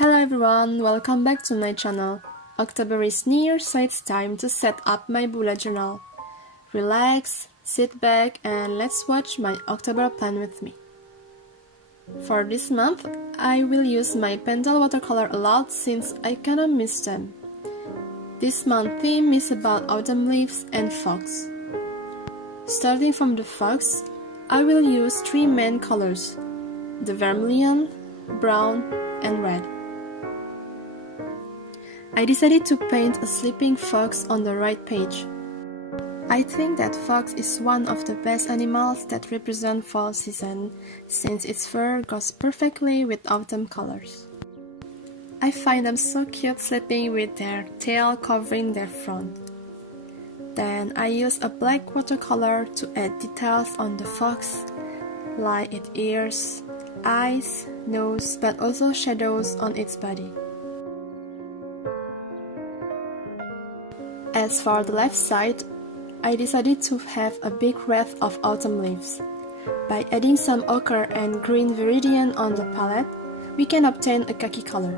Hello everyone, welcome back to my channel. October is near, so it's time to set up my bullet journal. Relax, sit back and let's watch my October plan with me. For this month, I will use my Pentel watercolor a lot since I kinda miss them. This month theme is about autumn leaves and fox. Starting from the fox, I will use three main colors: the vermilion, brown and red. I decided to paint a sleeping fox on the right page. I think that fox is one of the best animals that represent fall season, since its fur goes perfectly with autumn colors. I find them so cute sleeping with their tail covering their front. Then I use a black watercolor to add details on the fox, like its ears, eyes, nose, but also shadows on its body. As for the left side, I decided to have a big wreath of autumn leaves. By adding some ochre and green viridian on the palette, we can obtain a khaki color.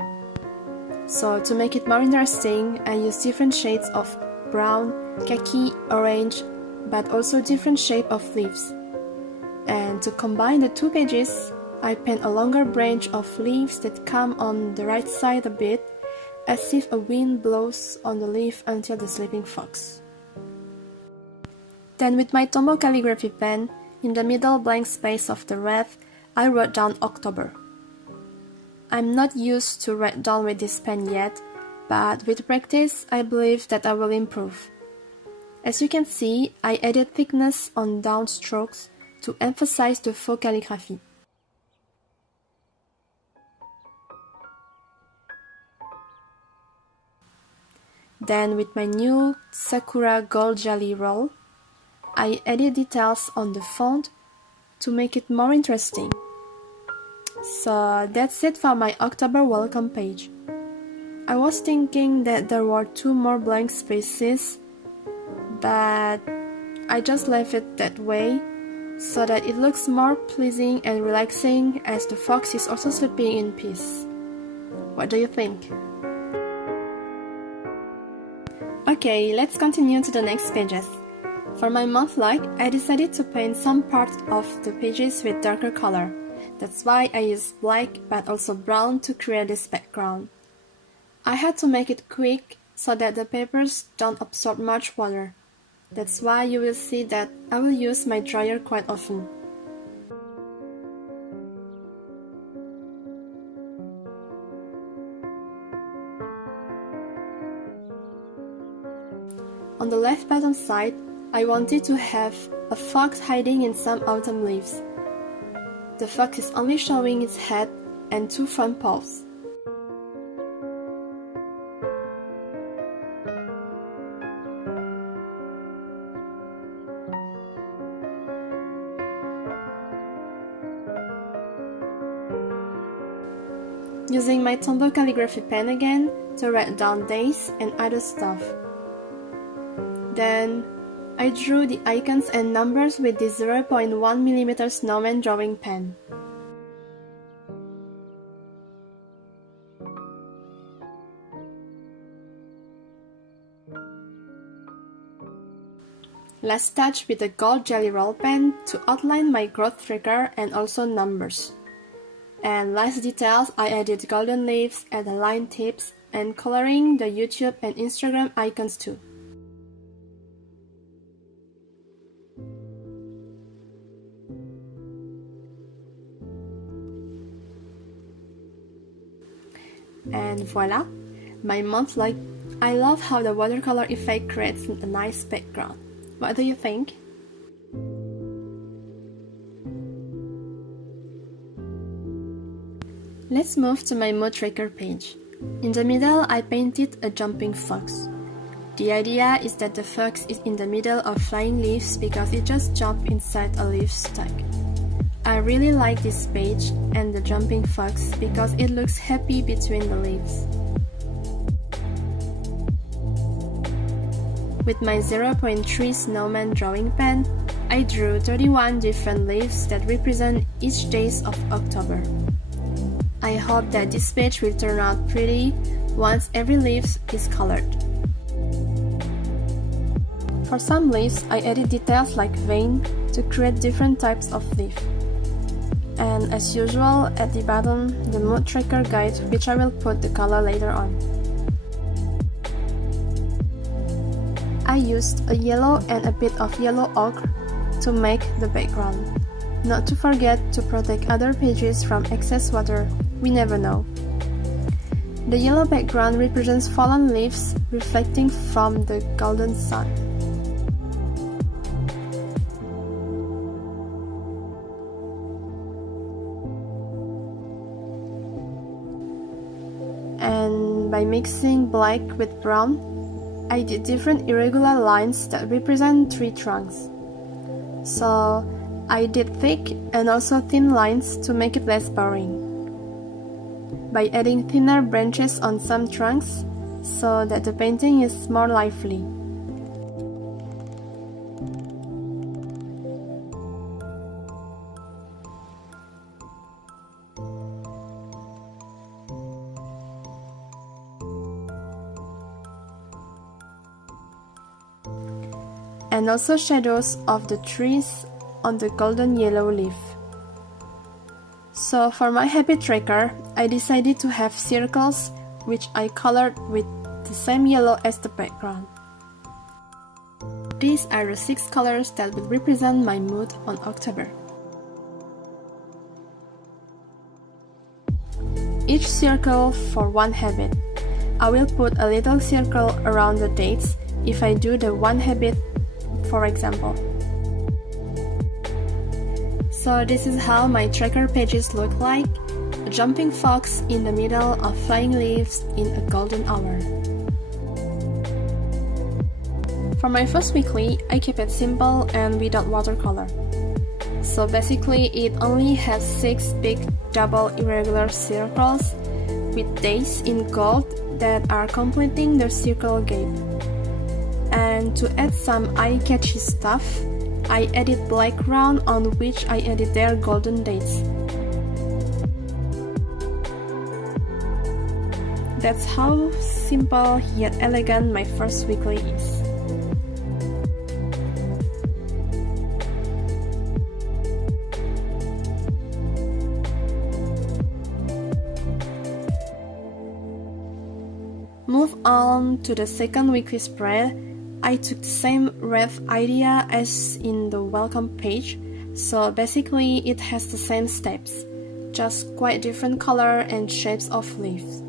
So to make it more interesting, I use different shades of brown, khaki, orange, but also different shape of leaves. And to combine the two pages, I paint a longer branch of leaves that come on the right side a bit, as if a wind blows on the leaf until the sleeping fox. Then with my Tombow calligraphy pen, in the middle blank space of the wreath, I wrote down October. I'm not used to write down with this pen yet, but with practice I believe that I will improve. As you can see, I added thickness on down strokes to emphasize the faux calligraphy. Then with my new Sakura Gold Jelly roll, I added details on the font to make it more interesting. So that's it for my October welcome page. I was thinking that there were two more blank spaces, but I just left it that way so that it looks more pleasing and relaxing, as the fox is also sleeping in peace. What do you think? Okay, let's continue to the next pages. For my month log, I decided to paint some parts of the pages with darker color. That's why I used black but also brown to create this background. I had to make it quick so that the papers don't absorb much water. That's why you will see that I will use my dryer quite often. On the left bottom side, I wanted to have a fox hiding in some autumn leaves. The fox is only showing its head and two front paws. Using my Tombow calligraphy pen again to write down days and other stuff. Then, I drew the icons and numbers with this 0.1mm snowman drawing pen. Last touch with the gold jelly roll pen to outline my growth trigger and also numbers. And last details, I added golden leaves at the line tips and coloring the YouTube and Instagram icons too. And voila, my month log. I love how the watercolor effect creates a nice background. What do you think? Let's move to my mood tracker page. In the middle, I painted a jumping fox. The idea is that the fox is in the middle of flying leaves because it just jumped inside a leaf stack. I really like this page and the jumping fox because it looks happy between the leaves. With my 0.3 snowman drawing pen, I drew 31 different leaves that represent each days of October. I hope that this page will turn out pretty once every leaf is colored. For some leaves, I added details like vein to create different types of leaf. And as usual, at the bottom, the mood tracker guide, which I will put the color later on. I used a yellow and a bit of yellow ochre to make the background. Not to forget to protect other pages from excess water, we never know. The yellow background represents fallen leaves reflecting from the golden sun. And by mixing black with brown, I did different irregular lines that represent tree trunks. So I did thick and also thin lines to make it less boring. By adding thinner branches on some trunks so that the painting is more lively. And also shadows of the trees on the golden yellow leaf. So for my habit tracker, I decided to have circles which I colored with the same yellow as the background. These are the 6 colors that will represent my mood on October. Each circle for one habit. I will put a little circle around the dates if I do the one habit, for example. So this is how my tracker pages look like, a jumping fox in the middle of flying leaves in a golden hour. For my first weekly, I keep it simple and without watercolor. So basically it only has 6 big double irregular circles with days in gold that are completing the circle gap. And to add some eye-catchy stuff, I added black ground on which I added their golden dates. That's how simple yet elegant my first weekly is. Move on to the second weekly spread. I took the same rough idea as in the welcome page, so basically it has the same steps, just quite different color and shapes of leaves.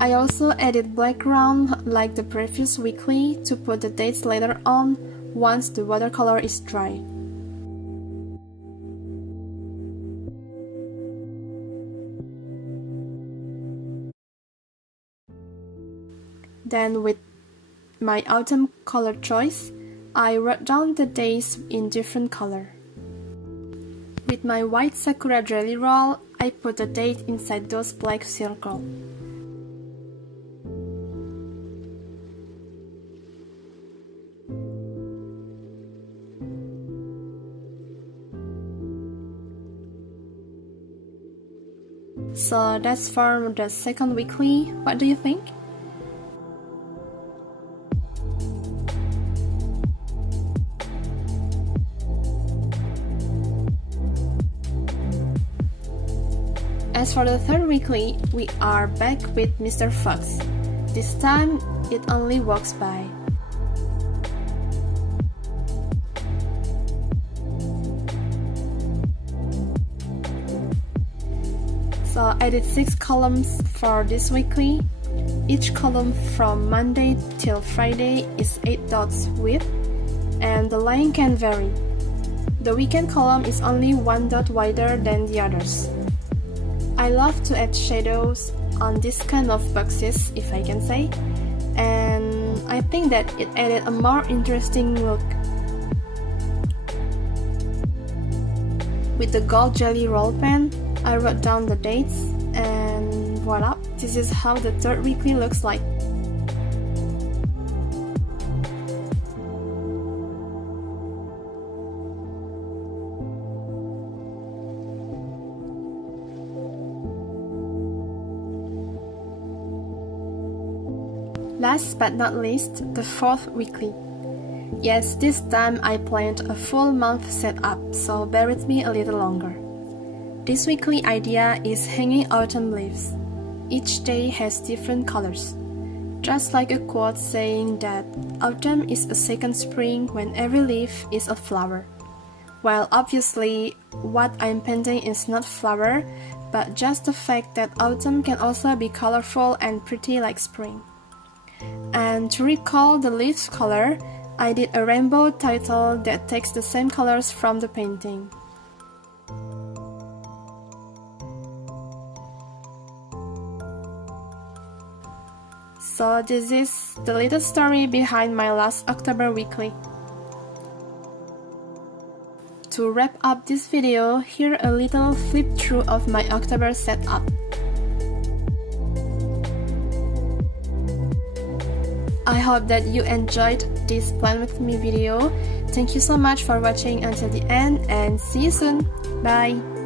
I also added black ground like the previous weekly to put the dates later on once the watercolor is dry. Then with my autumn color choice, I wrote down the days in different color. With my white sakura jelly roll, I put the date inside those black circles. So that's for the second weekly. What do you think? As for the third weekly, we are back with Mr.Fox. This time, it only walks by. So I did 6 columns for this weekly. Each column from Monday till Friday is 8 dots width, and the line can vary. The weekend column is only 1 dot wider than the others. I love to add shadows on this kind of boxes, if I can say, and I think that it added a more interesting look. With the gold jelly roll pen, I wrote down the dates, and voila, this is how the third weekly looks like. Last but not least, the fourth weekly. Yes, this time I planned a full month setup, so bear with me a little longer. This weekly idea is hanging autumn leaves. Each day has different colors. Just like a quote saying that autumn is a second spring when every leaf is a flower. While obviously what I'm painting is not flower, but just the fact that autumn can also be colorful and pretty like spring. And to recall the leaves color, I did a rainbow title that takes the same colors from the painting. So this is the little story behind my last October weekly. To wrap up this video, here a little flip through of my October setup. I hope that you enjoyed this plan with me video. Thank you so much for watching until the end and see you soon. Bye!